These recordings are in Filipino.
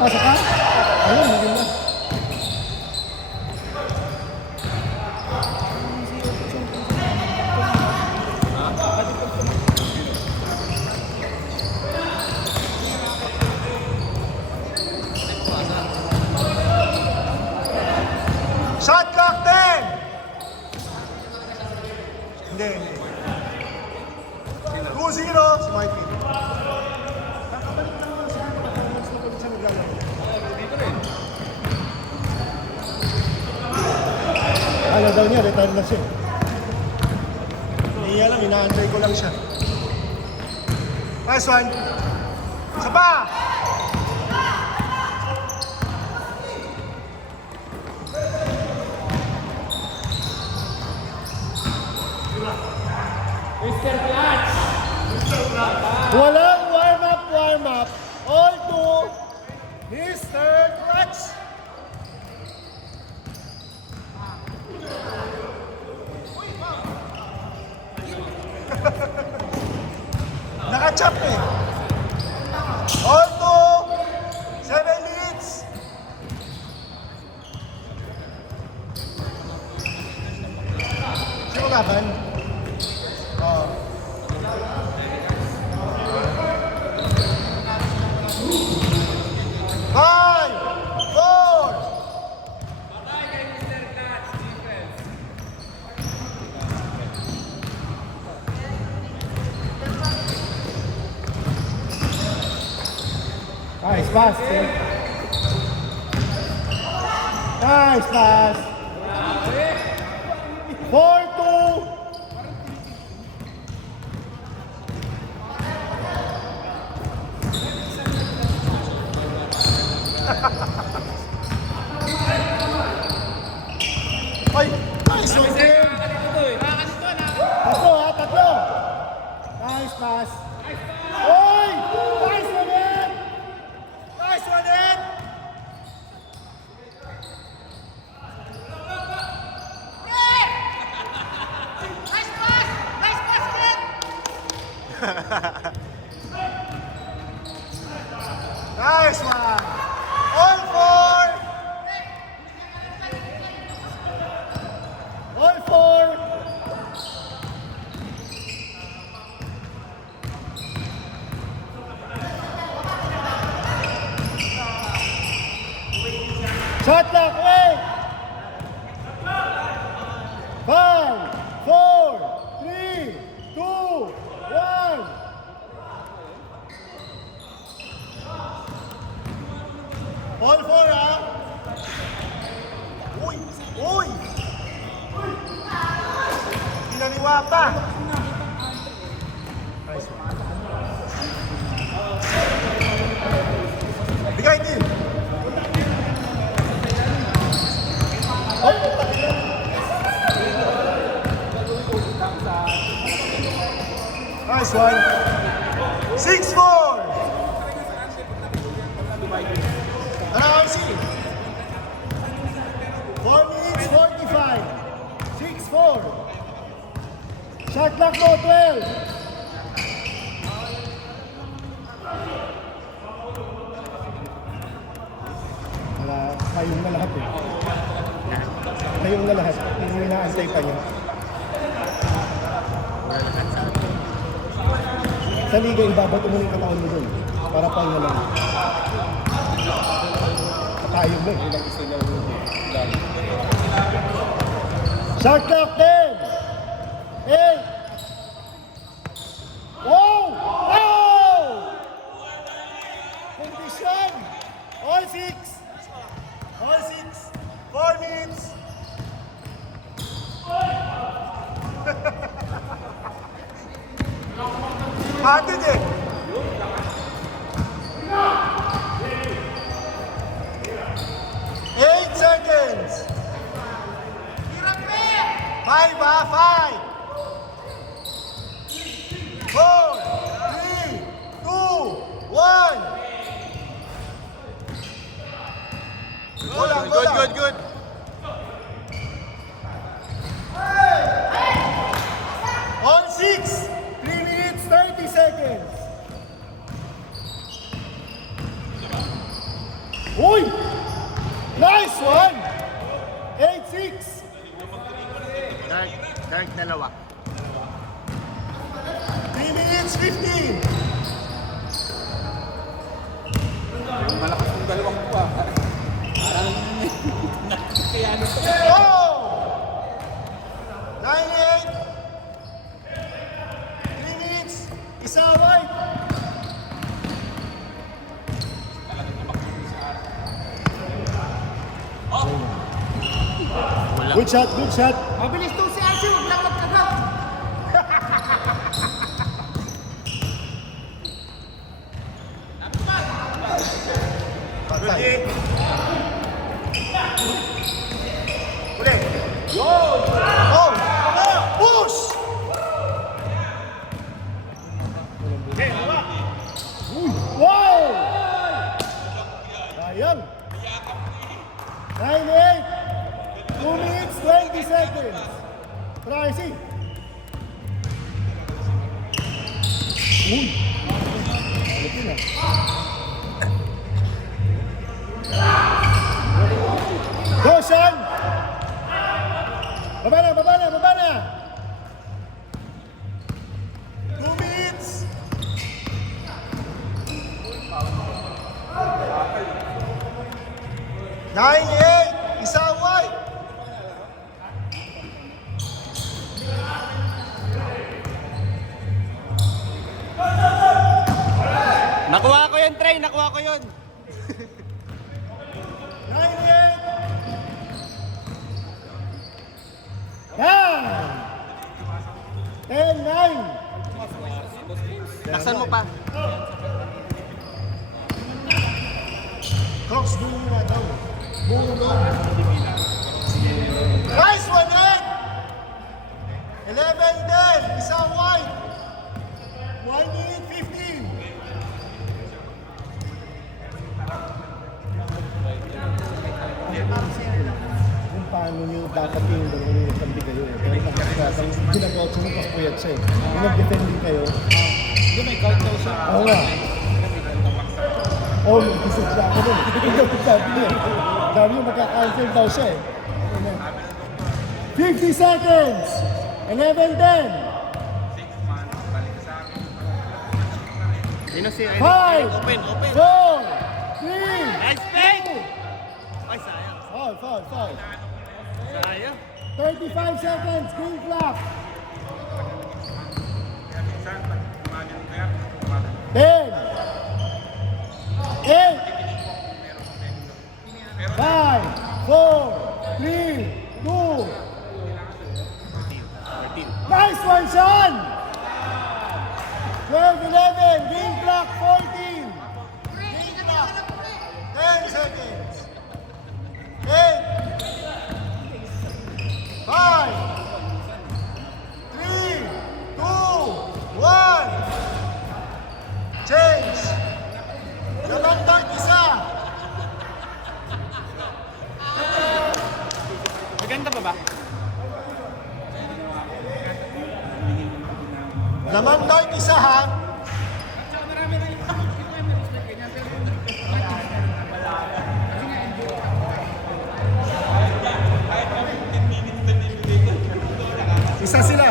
Pasok ka? Ayun, maganda. Shot clock 10! Hindi. 2-0 si Mikey. Alam daw niya, retire na siya. Hindi alam, inaantay ko lang siya. Nice one. Isa pa! Walang warm up. All to Mr. Clutch. Nakachap eh. All to 7 minutes. Sino laban? Oh. Five, four. Nice pass. Nice pass. 4-2. Ay, nice one. Tatlo. Nice pass. Oy! Nice one yan! Nice one, Ed. Nice one. All four. All four. Shot clock, 8. 5, 4, 3, 2, 1. All four, ha? Uy! Uy! Pinaniwa pa. Nice one. Bigay din. Nice one. 6-4. RC. 4 minutes 45. 6-4. Shot clock mo, 12. Wala, kayong na lahat eh. Kayong na lahat. Yung inaantay pa niya. Sa liga, ibabato mo yung katawan mo doon. Para pa nga lang. Patayog na eh. Shot clock 10! 8! Oh! Oh! Condition! All 6. All 6. 4 minutes. Hatid eh. 8 seconds. 5 5. 4, 3, 2, 1. Good. On 6. 3 minutes, 30 seconds. Uy! Nice one! 8-6. Dark dalawa. 3 minutes, 15. Yung malakas yung dalawang buwa. Parang kaya nito. Go! 9-8. 3 minutes. Isa wide. Good shot, good shot. Mabilis to si Archie, huwag lang magkagap. Patay. Uli. Oh! Push! Uy! Wow! Sayang. 9-8. 2 minutes, 20 seconds. Tracy. Uy! Laki na. Go, Sean! Baba na! 2 minutes. Nine, eight. Isa wide. Nakuha ko yun, Trey. Nakuha ko yun. 9-8. 10-9. Taksan mo pa. Crocs dulu nga daw. Buo daw. Nice one, Ed! 11-10. Isa wide. 1 minute 15. Kung paano nyo dapat yung dalawang yung kambi kayo eh. Pero pagkakasang ginagawa ko nung paspuyat siya eh. Yung nag-defend din kayo. Hindi, may count daw siya. Oo nga. Oo, mag-isip siya ako nun. Sabi niya. Sabi niya magka-cancel daw siya eh. 50 seconds! 11-10! Sino si 5, Open. 4, 3, Nice fake! Ay, sayang. foul. Sayang. 35 seconds, green clock. 10, 8, 5, 4, 3, 2. 13. Nice one, Sean! 12, 11, green clock, 14. 10 seconds. 8. 5. 3. 2. 1. Change. Lamang tag isa. Maganda pa ba? Lamang tag isa ha. Isa sila.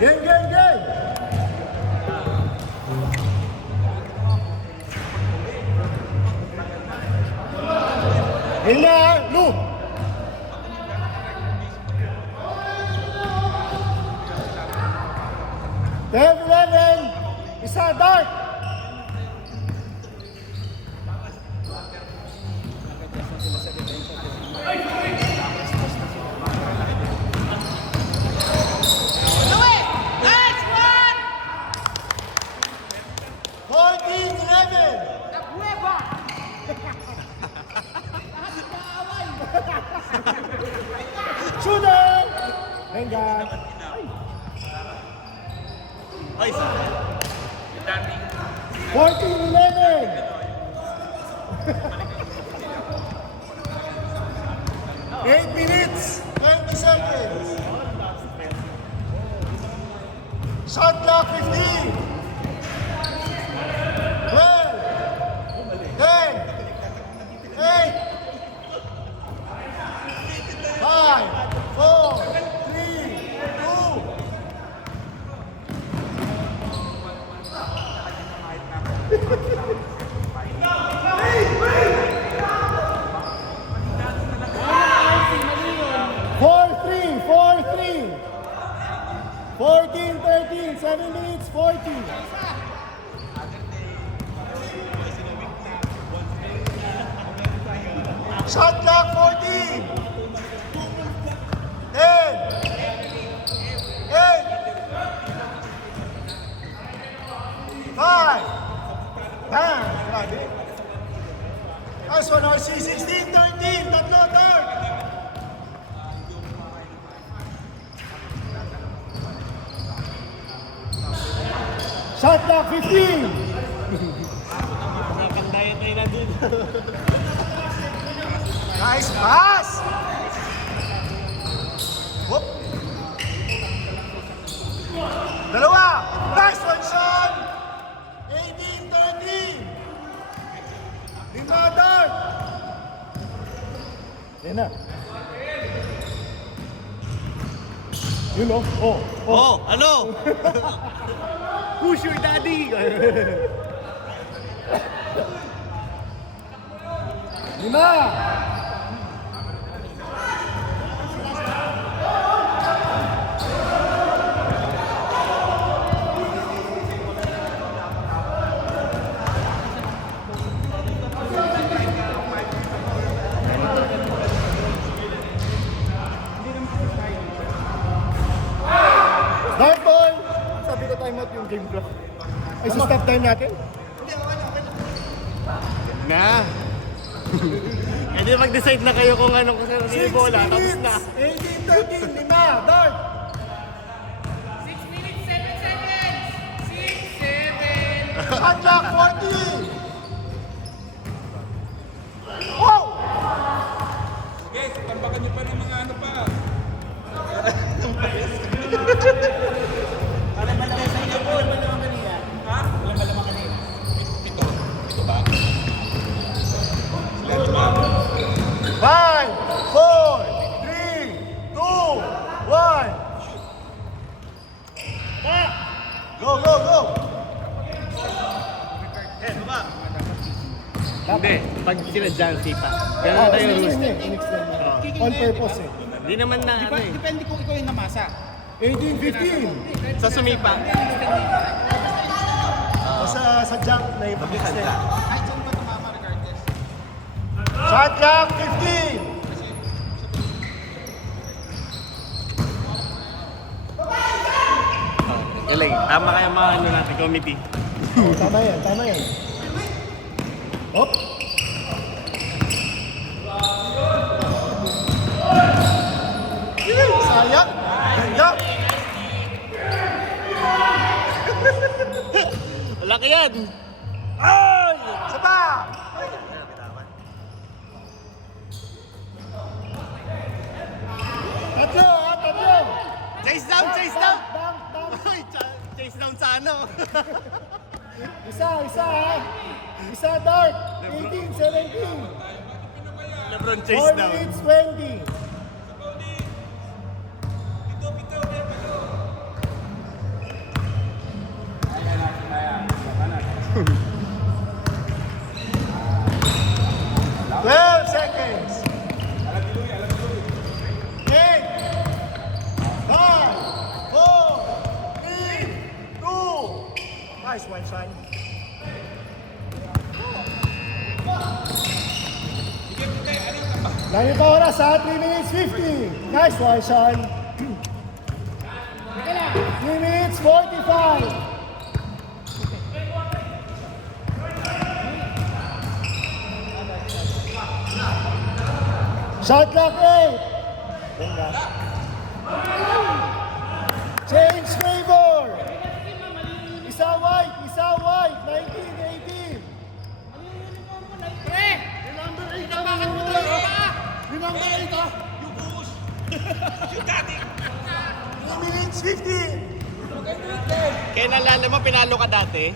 Game. Game na, Lu. Tev 11, isa dark. Ay, sayang. 14-11. 8 minutes, 20 seconds. Shot clock 15. 12. 10. 8. 5. 4. 3. 2. Four, three. 14-13, 7 minutes, 40. Shot clock 14. 10. 8. 5. 10. Grabe. Nice one, RC. 16-13. Tatlo, third. Shot clock 15. Nakapag-diet tayo na dun. Nice pass. Whoop. Dalawa. Nice one, Sean. 18-13. Lima, third. Yan na. Yun o. Oh. Oh, ano? Who's your daddy? Lima. Start ball! Sabi ko time out yung game clock. Ay, sa stop time natin? Na. Hindi mag-decide na kayo kung anong kasi yung bola. Tapos na. 18-13. Lima, third. 6 minutes, 7 seconds. 6, 7. Shot clock 40. Wow! Tambakan niyo pa rin mga ano pa. Five, four, three, two, one. Go, go, go. Hindi. Pag sinadya ang sipa. Ganun Oh, tayo rules. in-extend niya. On purpose eh. Hindi naman na ano eh. Depende kung ikaw yung namasa. 18-15. Sa sumipa. Sa jump na yung pag-extend. Kahit saan ba tumama regardless. Shot clock 15. Galing. Tama kaya mga ano natin, committee. Oh, tama yan, tama yan. Hop! Sayang. Sayang. Laki yan! Ay! Isa pa. Tatlo, ha? Tatlo! Chase down! Chase down! Dunk, dunk. Uy, chase down sa ano? Isa, ha? Isa, dart. 18-17. Lebron 4 chase down. minutes, 20. Twelve seconds. 8, 5, 4, 3, 2. Nice one, son. Lani pa oras ha? 3 minutes, 50. Nice one, Sean. 3 minutes, 45. Shot clock 8. Ganda. Change favor. Kaya nalala mo, pinalo ka dati?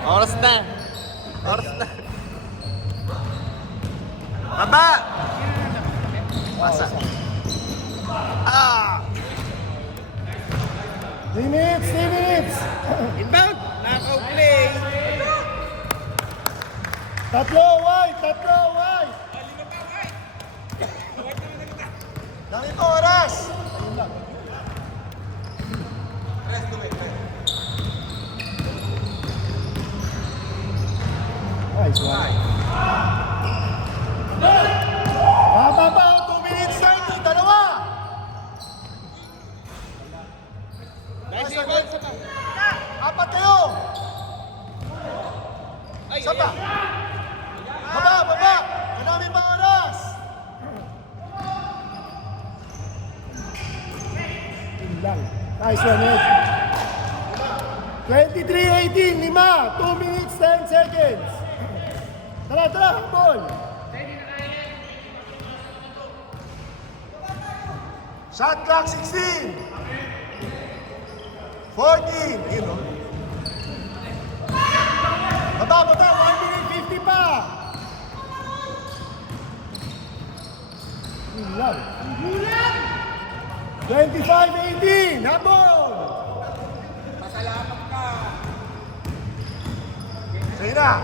Oras na. Oras na. Baba! Pasa. Ah! 3 minutes, 3 minutes. Inbound! Knockout play! Tatlo, white, tatlo, white. Dami pa oras. Nice one. Bababa, 2 minutes 30, dalawa. Nice rebound! Apat kayo. Isa pa. Baba, baba. Marami pa oras. Yun lang. Nice one, Ed. 23-18, 5, 2 minutes 10 seconds. Tara, tara, ball. Shot clock 16. 14. Yun o. Baba, baba, 1 minute 50 pa. Yun lang. 25-18, habol. Sige na.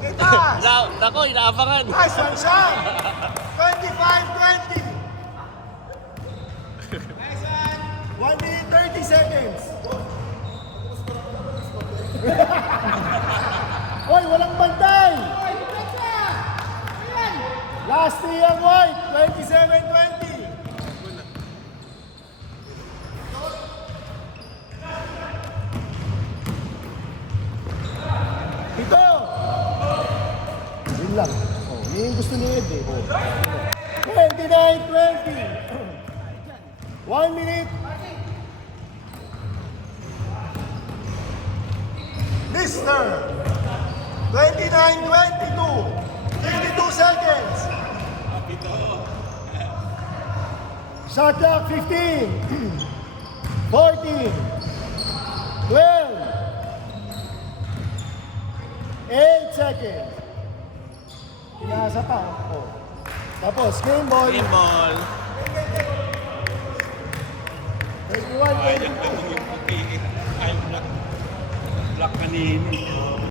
Itas. Nako, inaabangan. Nice one shot. 25-20. 1 minute 30 seconds. Hoy, walang bantay. Last year ang white, 27-20. Ito. Yun lang. Oh, yun yung gusto ni Ed eh. 29-20. 1 minute. Mister. 29-22. 52 seconds. Shot clock 15, 14, 12, 8 seconds. Pinasa pa. Oh. Tapos, game ball. Game ball. 21, 22. Black kanina.